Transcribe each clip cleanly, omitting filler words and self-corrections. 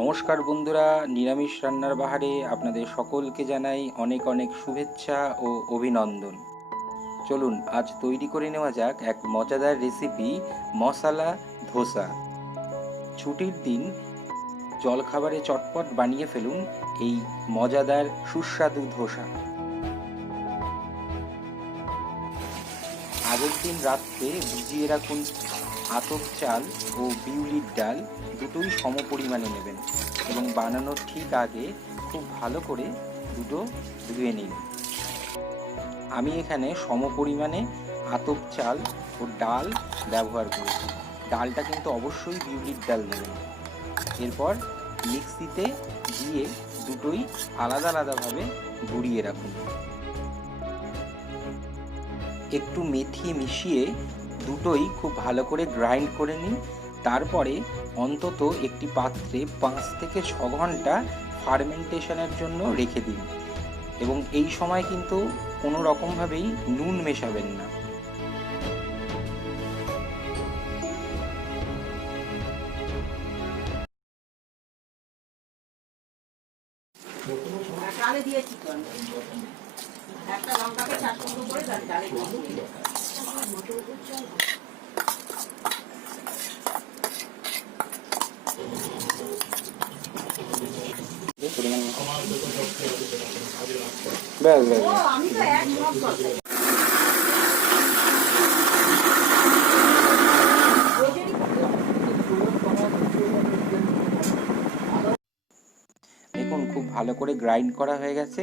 নমস্কার বন্ধুরা, নিরামিষ রান্নার বাহারে আপনাদের সকলকে জানাই অনেক অনেক শুভেচ্ছা ও অভিনন্দন। চলুন আজ তৈরি করে নেওয়া যাক এক মজাদার রেসিপি, মশালা ধোসা। ছুটির দিন জলখাবারে চটপট বানিয়ে ফেলুন এই মজাদার সুস্বাদু ধোসা। আগের দিন রাত্রে ভিজিয়ে রাখুন আতপ চাল ও বিউলির ডাল, দুটোই সম পরিমাণে নেবেন এবং বানানোর ঠিক আগে খুব ভালো করে দুটো ধুয়ে নিন। আমি এখানে সম পরিমাণে আতপ চাল ও ডাল ব্যবহার করেছি। ডালটা কিন্তু অবশ্যই বিউলির ডাল নেবেন। এরপর মিক্সিতে দিয়ে দুটোই আলাদা আলাদাভাবে গুঁড়িয়ে রাখুন। একটু মেথি মিশিয়ে দুটোই খুব ভালো করে গ্রাইন্ড করে নিন। তারপরে অন্তত একটি পাত্রে 5 থেকে 6 ঘন্টা ফার্মেন্টেশনের জন্য রেখে দিন এবং এই সময় কিন্তু কোনো রকমভাবেই নুন মেশাবেন না। একটা লঙ্কাকে 4 টুকরো করে ডালে দিয়ে আমি তো এক মগ করব। দেখুন খুব ভালো করে গ্রাইন্ড করা হয়ে গেছে।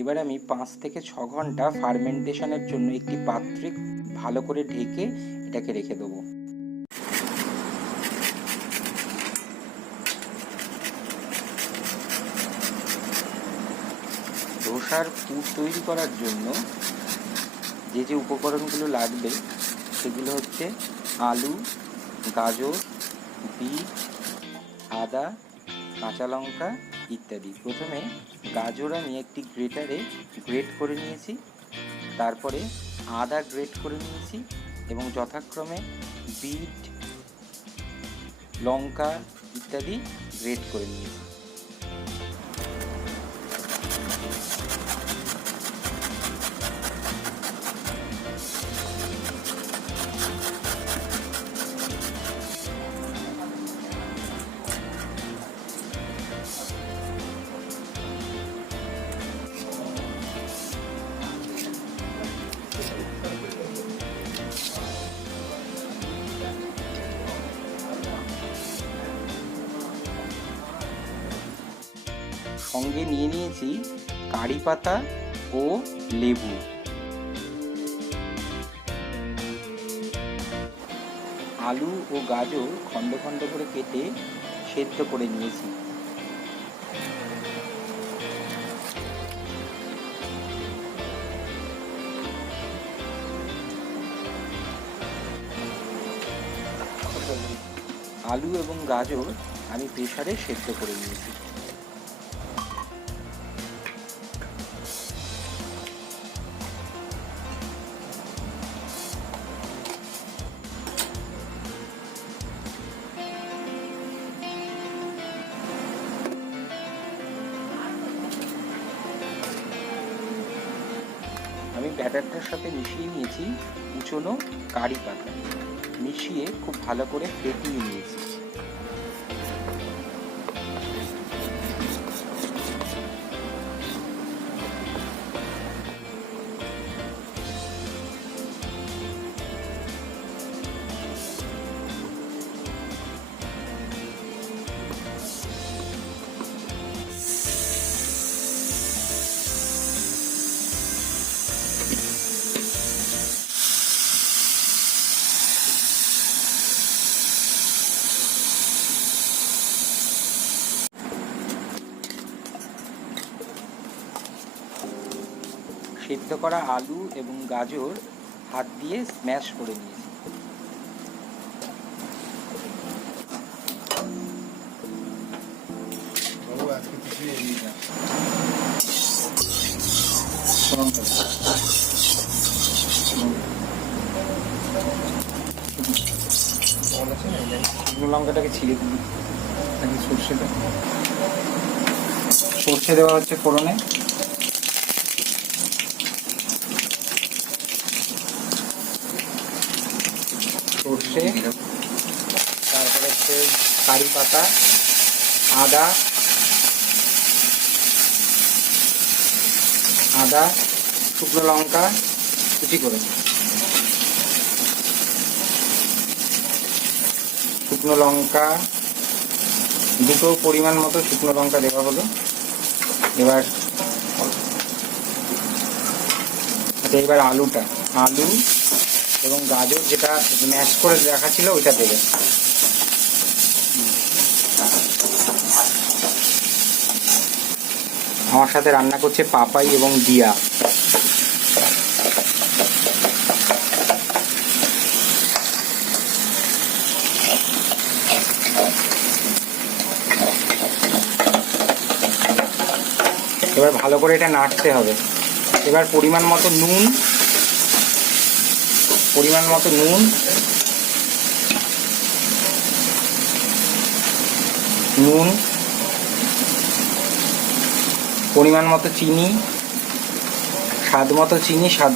এবার আমি 5 থেকে 6 ঘন্টা ফার্মেন্টেশনের জন্য একটি পাত্রে ভালো করে ঢেকে এটাকে রেখে দেবো। ধোসার পুর তৈরি করার জন্য যে যে উপকরণগুলো লাগবে সেগুলো হচ্ছে আলু, গাজর, বিট, আদা, কাঁচা লঙ্কা ইত্যাদি। প্রথমে গাজর আমি একটি গ্রেটারে গ্রেট করে নিয়েছি, তারপরে আদা গ্রেট করে নিয়েছি এবং যথাক্রমে বিট, লঙ্কা ইত্যাদি গ্রেট করে নিয়েছি। সঙ্গে নিয়ে নিয়েছি কারি পাতা ও লেবু। আলু ও গাজর খণ্ড খণ্ড করে কেটে সেদ্ধ করে নিয়েছি। আলু এবং গাজর আমি প্রেসারে সেদ্ধ করে নিয়েছি। আমি ব্যাটারটার সাথে মিশিয়ে নিয়েছি কুচনো কারি পাতা, মিশিয়ে খুব ভালো করে ফেটিয়ে নিয়েছি। সেদ্ধ করা আলু এবং গাজর হাত দিয়ে স্ম্যাশ করে নিয়েছি। লঙ্কাটাকে ছিঁড়ে দিই। নাকি সর্ষে দেবো? সর্ষে দেওয়া হচ্ছে ফোড়নে। সর্ষে, তারপরে হচ্ছে কারি পাতা, আদা, শুকনো লঙ্কা কুচি করে, শুকনো লঙ্কা দুটো পরিমাণ মতো শুকনো লঙ্কা দেওয়া হলো। এবার আলু এবং গাজর যেটা ম্যাশ করে রাখা ছিল ওইটা দেবে। আমার সাথে রান্না করছে পাপাই এবং দিয়া। এবার ভালো করে এটা নাড়তে হবে। এবার পরিমাণ মতো নুন, পরিমাণ মতো চিনি, স্বাদ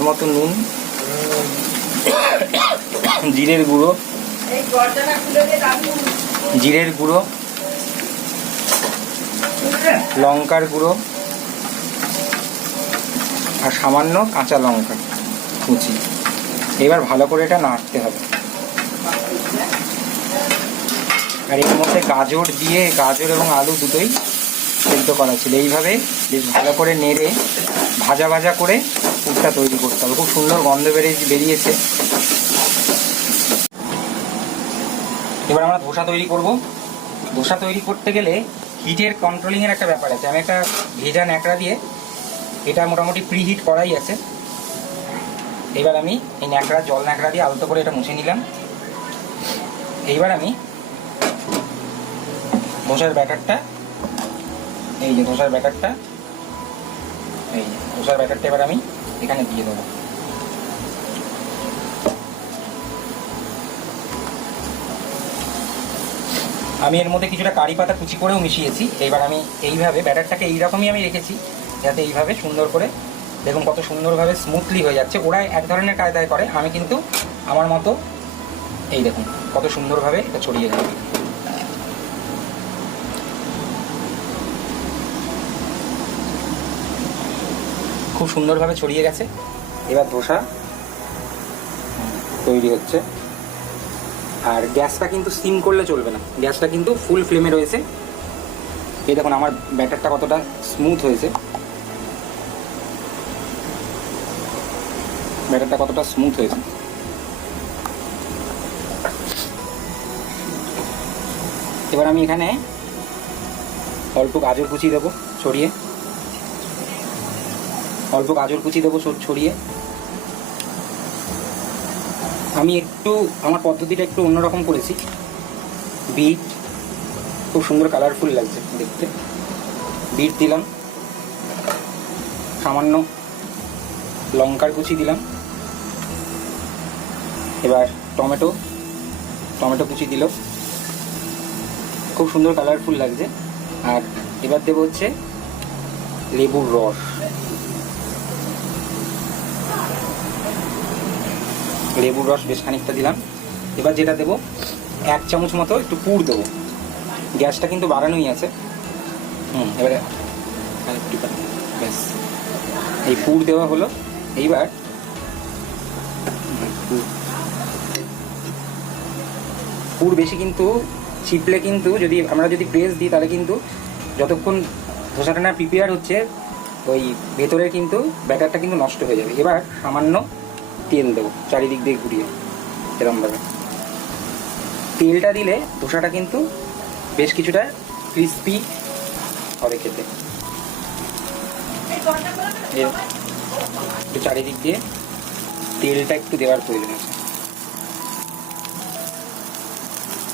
মতো নুন, জিরের গুঁড়ো, লঙ্কার গুঁড়ো আর সামান্য কাঁচা লঙ্কা কুচি। এবার ভালো করে এটা নাড়তে হবে। আর এর মধ্যে গাজর এবং আলু দুটোই সেদ্ধ করা ছিল। এইভাবে বেশ ভালো করে নেড়ে ভাজা করে পুরটা তৈরি করতে হবে। খুব সুন্দর গন্ধ বেরিয়েছে। এবার আমরা ধোসা তৈরি করব। ধোসা তৈরি করতে গেলে হিটের কন্ট্রোলিংয়ের একটা ব্যাপার আছে। আমি একটা ভেজা ন্যাকড়া দিয়ে, এটা মোটামুটি প্রিহিট করাই আছে। এবার আমি এই জল ন্যাকড়া দিয়ে আলতো করে এটা মুছে নিলাম। এইবার আমি ধোসার ব্যাটারটা এবার আমি এখানে দিয়ে দেবো। আমি এর মধ্যে কিছুটা কারি পাতা কুচি করেও মিশিয়েছি। এবার আমি এইভাবে ব্যাটারটাকে এইরকমই আমি রেখেছি, যাতে এইভাবে সুন্দর করে, দেখুন কত সুন্দরভাবে স্মুথলি হয়ে যাচ্ছে। ওরা এক ধরনের কায়দায় করে, আমি কিন্তু আমার মতো, এই দেখুন কত সুন্দরভাবে এটা ছড়িয়ে যাবে। খুব সুন্দরভাবে ছড়িয়ে গেছে। এবার ধোসা তৈরি হচ্ছে। আর গ্যাসটা কিন্তু সিম করলে চলবে না, গ্যাসটা কিন্তু ফুল ফ্লেমে রয়েছে। এই দেখুন আমার ব্যাটারটা কতটা স্মুথ হয়েছে, এবার আমি এখানে অল্প গাজর কুচি দেবো ছড়িয়ে, আমি আমার পদ্ধতিটা একটু অন্যরকম করেছি। বিট খুব সুন্দর কালারফুল লাগছে দেখতে। বিট দিলাম, সামান্য লঙ্কার কুচি দিলাম। এবার টমেটো কুচি দিল, খুব সুন্দর কালারফুল লাগছে। আর এবার দেবো হচ্ছে লেবুর রস, বেশ খানিকটা দিলাম। এবার যেটা দেবো 1 চামচ মতো একটু পুর দেবো। গ্যাসটা কিন্তু বাড়ানোই আছে। এবারে ব্যাস এই পুর দেওয়া হলো। এইবার পুর বেশি কিন্তু চিপলে কিন্তু আমরা যদি প্রেস দিই তাহলে কিন্তু যতক্ষণ ধোসাটা না প্রিপেয়ার হচ্ছে ওই ভেতরের কিন্তু ব্যাটারটা কিন্তু নষ্ট হয়ে যাবে। এবার সামান্য তেল দেবো চারিদিক দিয়ে ঘুরিয়ে, এরকমভাবে তেলটা দিলে ধোসাটা কিন্তু বেশ কিছুটা ক্রিস্পি হবে খেতে। একটু চারিদিক দিয়ে তেলটা একটু দেওয়ার প্রয়োজন আছে।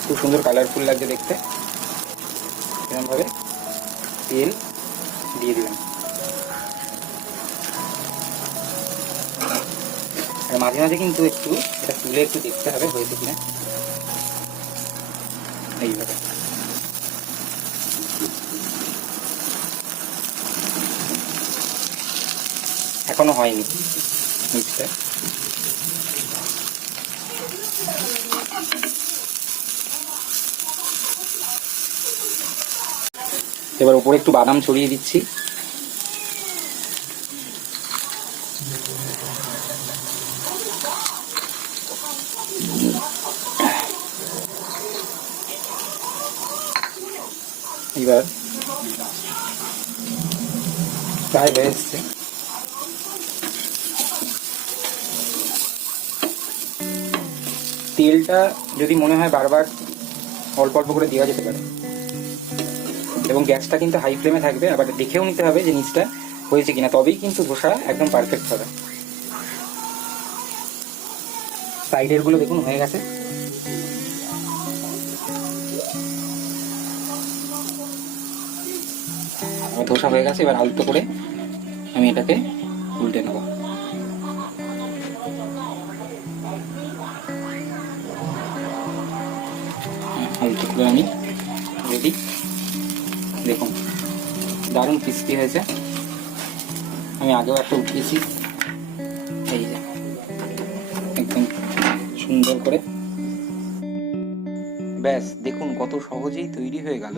খুব সুন্দর কালারফুল লাগছে দেখতে। এরকমভাবে তেল দিয়ে দিলাম। আর মাঝে মাঝে কিন্তু একটু এটা তুলে একটু দেখতে হবে হয়েছে কিনা। এইভাবে এখনো হয়নি নিচটা। এবার উপরে একটু বাদাম ছড়িয়ে দিচ্ছি। এবার প্রায় হয়ে এসছে। তেলটা যদি মনে হয় বারবার অল্প অল্প করে দেওয়া যেতে পারে, এবং গ্যাসটা কিন্তু হাই ফ্লেমে থাকবে। আবার দেখেও নিতে হবে যে নিচটা হয়েছে কিনা, তবেই কিন্তু ধোসা একদম পারফেক্ট হবে। সাইডের গুলো দেখুন হয়ে গেছে। ধোসা হয়ে গেছে। এবার আলতো করে আমি এটাকে উল্টে নেব। আলতো করে আমি রেডি। দেখুন দারুণ ক্রিস্পি হয়েছে। আমি আগেও একটা উঠিয়েছি, এই যে একদম সুন্দর করে। ব্যাস দেখুন কত সহজেই তৈরি হয়ে গেল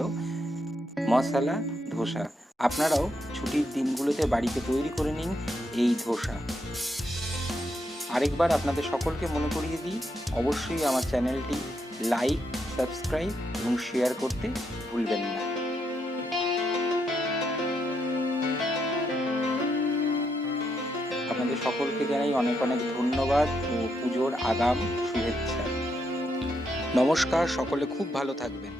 মশলা ধোসা। আপনারাও ছুটির দিনগুলোতে বাড়িতে তৈরি করে নিন এই ধোসা। আরেকবার আপনাদের সকলকে মনে করিয়ে দিই, অবশ্যই আমার চ্যানেলটি লাইক, সাবস্ক্রাইব এবং শেয়ার করতে ভুলবেন না। আপনাদের সকলকে জানাই অনেক অনেক ধন্যবাদ ও পুজোর আগাম শুভেচ্ছা। নমস্কার, সকলে খুব ভালো থাকবেন।